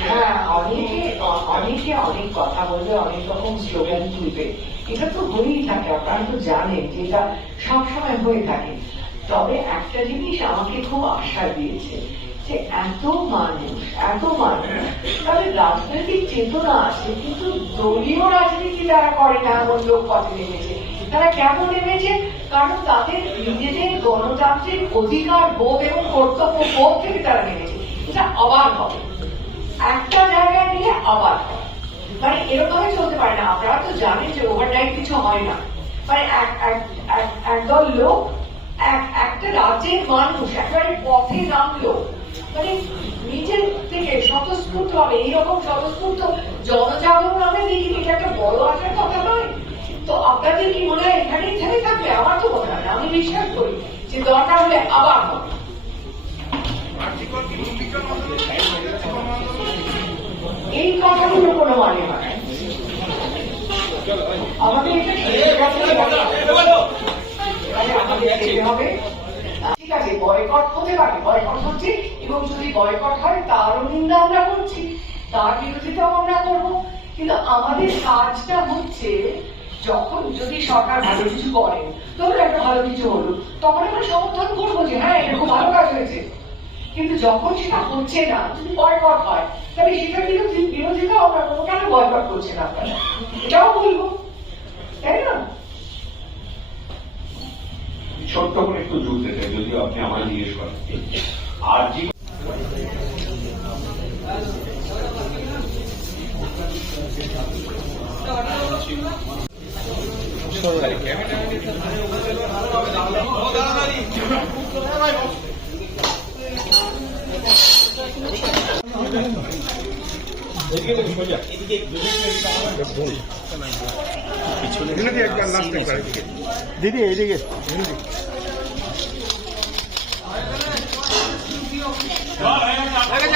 হ্যাঁ তো জানেন সবসময় হয়ে থাকে। তবে একটা জিনিস আমাকে খুব দিয়েছে যে এত মানুষ এত মানুষ রাজনৈতিক চেতনা আছে, কিন্তু দলীয় রাজনীতি তারা করে না এমন লোক পথে নেমেছে। তারা কেমন নেমেছে? কারণ তাদের নিজেদের গণতান্ত্রিক অধিকার, বোধ এবং কর্তব্য বোধ থেকে তারা নেমেছে। এটা অবাক হবে। একটা জায়গায় নিয়ে আবার হয়। মানে এরকমই চলতে পারে না। আপনারা তো জানেন যে ওভারনাইট কিছু হয় না। মানে এক- এক- এক- একদল লোক, এক- একটা রাজ্যের মানুষ একেবারে পথে নামলো। মানে নিজের স্বতঃস্ফূর্ত হবে এইরকম স্বতঃস্ফূর্ত জনজাগরণ আমরা দেখি এটা একটা বড় আসার কথা নয় তো আপনাদের কি মনে হয় এখানেই থেমে থাকবে আমার তো মনে হয় না আমি বিশ্বাস করি যে দরকার হলে আবার হবে এই কথাগুলো কোনো মানে হয় আমাদের এটা হবে বয়কট হতে পারে। বয়কট হচ্ছে, এবং যদি বয়কট হয় তারও নিন্দা আমরা করছি, তার বিরোধিতাও আমরা করব। কিন্তু আমাদের কাজটা হচ্ছে, যখন যদি সরকার ভালো কিছু করে, ধরুন একটা ভালো কিছু হলো, তখন আমরা সমর্থন করব যে হ্যাঁ খুব ভালো কাজ হয়েছে। কিন্তু যখন সেটা হচ্ছে না, যদি বয়কট হয়, তাহলে সেটা বিরোধী বিরোধিতা আমরা করব। কেন বয়কট করছে না আপনারা? এটাও বলব। একটু জুড়তে চাই যদিও আপনি আমার জিজ্ঞেস করেন। আর জি দিদি এইদিকে